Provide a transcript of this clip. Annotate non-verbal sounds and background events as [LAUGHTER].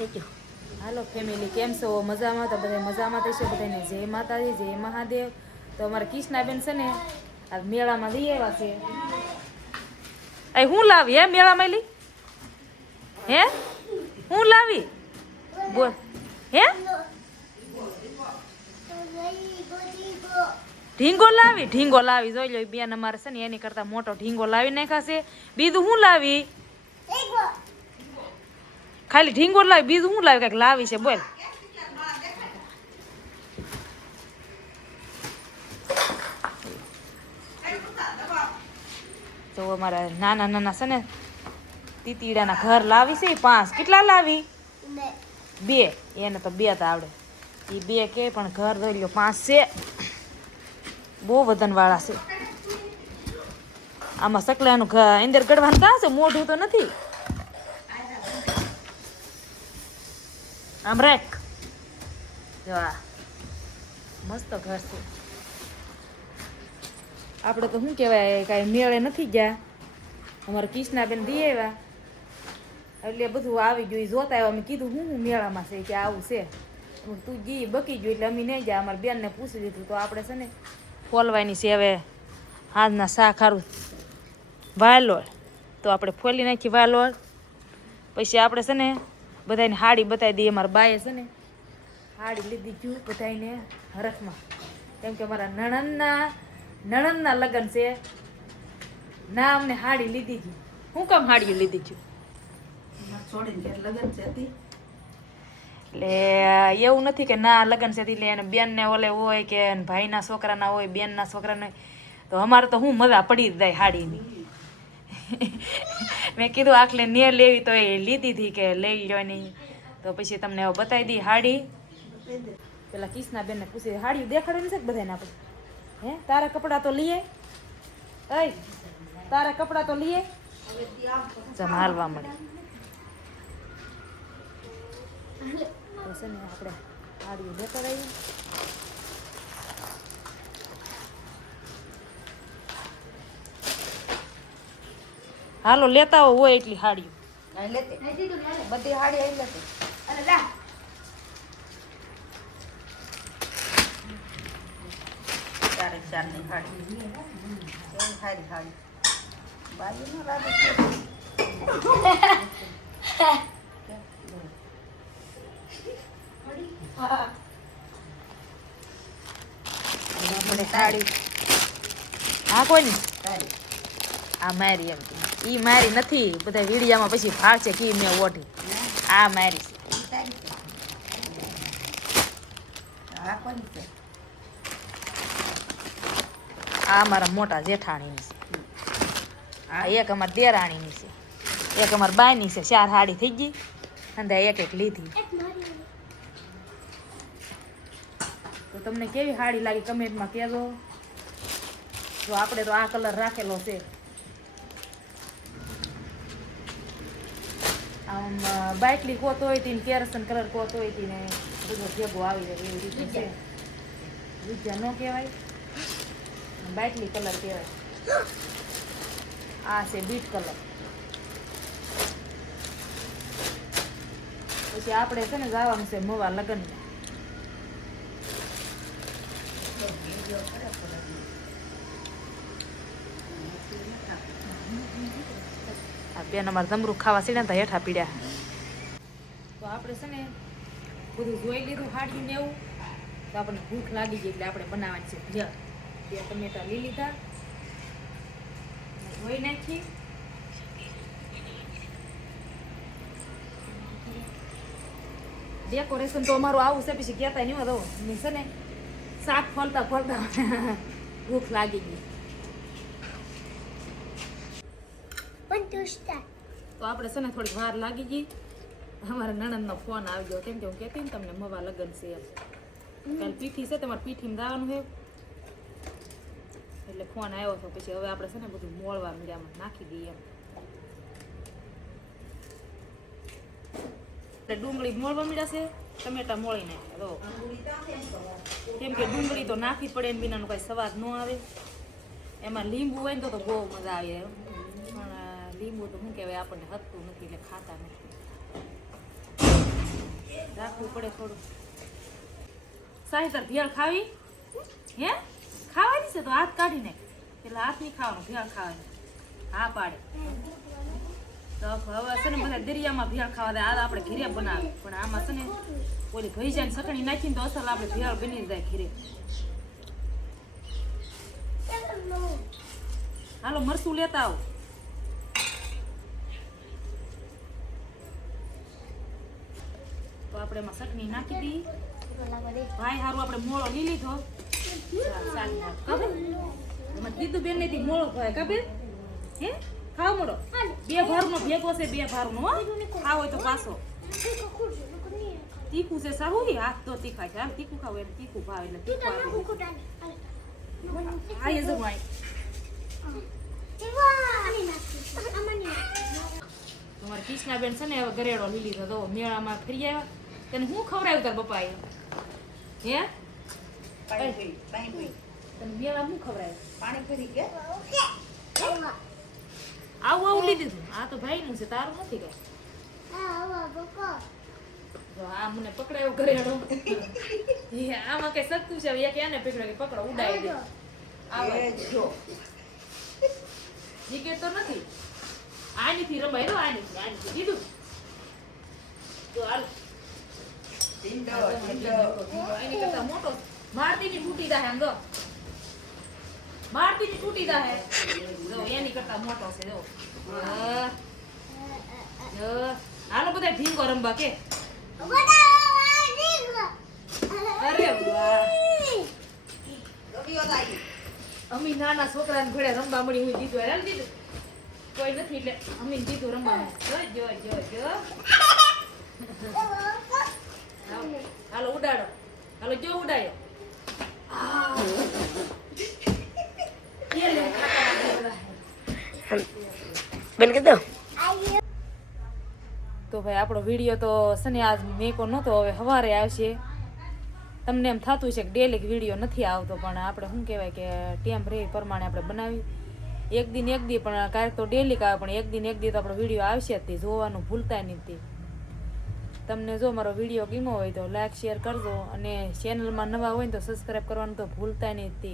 દેજો. હાલો ફેમિલી કેમ છો? મજામાં? તો બધા મજામાં થશે બધાને જય માતાજી, જય મહાદેવ. તો અમારા કિષ્ણાબેન છે ને, આ મેળામાં લઈ આવ્યા છે. એ હું લાવી હે મેળામાં લી? હે? હું લાવી? બોલ. હે? ઢીંગો લાવી? ઢીંગો લાવી, જોઈ લો બેન અમારે છે ને, એની કરતા મોટો ઢીંગો લાવી નાખાશે બીજું હું લાવી? ખાલી ઢીંગો લાવી બીજું હું લાવી કંઈક લાવી છે બોલ. તો અમારા નાના નાના છે ને તીતીડાના ઘર લાવી છે પાંચ. કેટલા લાવી? બે. એને તો બે તો આવડે. એ બે કે પણ ઘર દોર્યો પાંચ છે. બહુ વજનવાળા છે. આમાં સકલાનું ઘર અંદર ગળવાનું કાં છે મોઢું તો નથી. આમ રાખ જો મસ્ત ઘર છે. આપણે તો શું કહેવાય, કાંઈ મેળે નથી ગયા. અમારે કિષ્ણાબેન દઈ આવ્યા. એટલે બધું આવી ગયું. જોતા આવ્યા અમે કીધું, હું હું મેળામાં છે કે આવું છે. તું ગી, બકી ગયું એટલે અમે નહીં ગયા. અમારી બેનને પૂછી લીધું તો આપણે છે ને ફોલવાની છે હવે હાથના શાક સારું વાલોળ. તો આપણે ફોલી નાખી વાલોળ. પછી આપણે છે ને બધાને હાડી બતાવી દઈએ. અમારા બાએ છે ને હાડી લીધી ગયું બધાને હરખમાં. કેમ કે અમારા નણંદના નણંદના લગ્ન છે. ના અમને હાડી લીધી હતી હું કામ હાડી લીધી છું લગ્ન છે એટલે એવું નથી કે ના લગ્ન છે એટલે એને બેનને ઓલે હોય કે ભાઈના છોકરાના હોય બેનના છોકરાના હોય. તો અમારે તો હું મજા પડી જ જાય હાડીની. મેં કીધું આખલે ને લેવી તો એ લીધી હતી કે લઈ લ્યો નહીં. તો પછી તમને હવે બતાવી દી હાડી. પેલા કિસના બેનને પૂછી, હાડી દેખાડે નથી બધાને આપણે હે, તારા કપડાં તો લઈએ. અય, તારા કપડાં તો લઈએ. હાલવા મળે છે ને આપણે હાડીઓ લેતા હાલો લેતા હોય એટલી હાડીઓ. બધી હાડી આવી લેતી ચારે ચારની હાડી. સારી હાડી. બાજુ નો રાધે હા સારી આ મારી એમ. ઈ મારી નથી. બધા વીડિયામાં પછી ફાળશે કી મેં ઓઢી. આ મારી છે. આ અમારા મોટા જેઠાણીની છે. એક અમારા દેરાણીની છે. એક અમારા બાયની છે. ચાર હાડી થઈ ગઈ. અને એક એક લીધી. તો તમને કેવી હાડી લાગી? કમેન્ટમાં કહેજો. જો આપણે તો આ કલર રાખેલો છે. આમ બાટલી કોત હોય તી કેરસન કલર કોતો હોય તી ને બધો ભેગો આવી જાય એવી રીતે છે. વિદ્યા ન કહેવાય. બાટલી કલર કહેવાય. આ છે બીટ કલર. પછી આપણે છે ને જવાનું છે મવા લગ્ન આ બેન અમારે ધમરૂ ખાવા સીડ્યા ને તો હેઠા પીડ્યા. તો આપણે છે ને બધું જોઈ લીધું હાડ્યું ને એવું. તો આપણને ભૂખ લાગી ગઈ એટલે આપણે બનાવવાની છે. ભેળ બે ટમેટા લઈ લીધા. ધોઈ નાખી. ડેકોરેશન તો અમારું આવું છે, પછી કહેતા નહીં મેં છે ને શાક ફોલતા ફોલતા [LAUGHS] ભૂખ લાગી ગઈ. તો આપણે છે ને થોડીક વાર લાગી ગઈ. અમારા નણંદનો ફોન આવી ગયો કેમ કે હું કહેતી ને તમને મવા લગ્ન છે એમ. કાલ પીઠી છે તમારે પીઠીમાં દાવાનું છે. એટલે ફોન આવ્યો હતો પછી હવે આપણે છે ને બધું મોળવા મીડિયામાં નાખી દઈએ એમ. એટલે ડુંગળી મોળવા મીડ્યા છે ટમેટા મોળી નાખે તો કેમ કે ડુંગળી તો નાખી પડે ને વિનાનો કાંઈ સ્વાદ ન આવે. એમાં લીંબુ હોય ને તો બહુ મજા આવે પણ આ લીંબુ તો શું કહેવાય, આપણને હતતું નથી એટલે ખાતા નથી. રાખવું પડે થોડું. સાહી તાર ભેળ ખાવી? હે? ખાવાની છે તો હાથ કાઢી નાખ એટલે હાથ નહીં ખાવાનું ભેળ ખાવાની. હા પાડે. તો હવે છે ને બધા દરિયામાં ભેળ ખાવા દે આ આપણે ઘીરે બનાવે. પણ આમાં છે ને ઓલી ભૈજાની ચટણી નાખીને તો અસલ આપણે ભેળ બની જાય ઘીરે. હાલો મરસું લેતા આવો. આપણે એમાં ચટણી નાખી દી. ભાઈ હારું આપણે મોળો લઈ લીધો. એમાં દીધું બેન ને મોળો ભાઈ કબે હે? ખાવ મોળો. બે ભારનો ભેગો છે બે ભારનો ખાવ હોય તો પાછો. તીખું છે સારું? ઈ હાથ તો તીખા છે. આમ તીખું ખાવ એટલે તીખું ભાવે એટલે તીખું. આ એ જમાય. તમારે કૃષ્ણાબેન છે ને હવે ગરેડો લઈ લીધો. તો મેળામાં ફરી આવ્યા. તને હું ખવડાવ્યું તાર પપ્પાએ? હે? પાણી પી પાણી પી. તને મેળા હું ખવડાવ્યું? પાણી ફરી કે? આવું આવું લીધું તું. આ તો ભાઈનું છે તારું નથી કઈ? આ મને પકડાયો ગરેડો હે, આમાં કઈ સખ્તું છે? એક એને પકડ્યો કે પકડો ઉડાવી દે. આવે. જો. તો નથી. આનીથી રમાય રો આનીથી આની કીધું તો હાલ. મોટો. મારતીની તૂટી જાહે આમ જો. મારતીની ફૂટી જાહે. જો, એની કરતા મોટો છે, જો. હાલો બધા રમવા કે. અમી નાના છોકરાને ઘોડે રમવા મળી, હું દીધું હેરાન દીધું. કોઈ નથી એટલે અમી દીધું રમવા. જો જો જો જો. હાલો ઉડાડો હાલો જો ઉડાયો તો ભાઈ આપણો વીડિયો તો સને આજ મેકો નહોતો હવે સવારે આવશે. તમને એમ થતું છે કે ડેલી વીડિયો નથી આવતો પણ આપણે શું કહેવાય કે ટેમ રહે પ્રમાણે આપણે બનાવી. એક દિન એક દી પણ ક્યારેક તો ડેલી આવે પણ એક દિન એક દી તો આપણો વીડિયો આવશે જ તે જોવાનું ભૂલતા નથી તમને જો મારો વીડિયો ગમ્યો હોય તો લાઈક શેર કરજો અને ચેનલમાં નવા હોય ને તો સબસ્ક્રાઈબ કરવાનું તો ભૂલતા નહીં તે.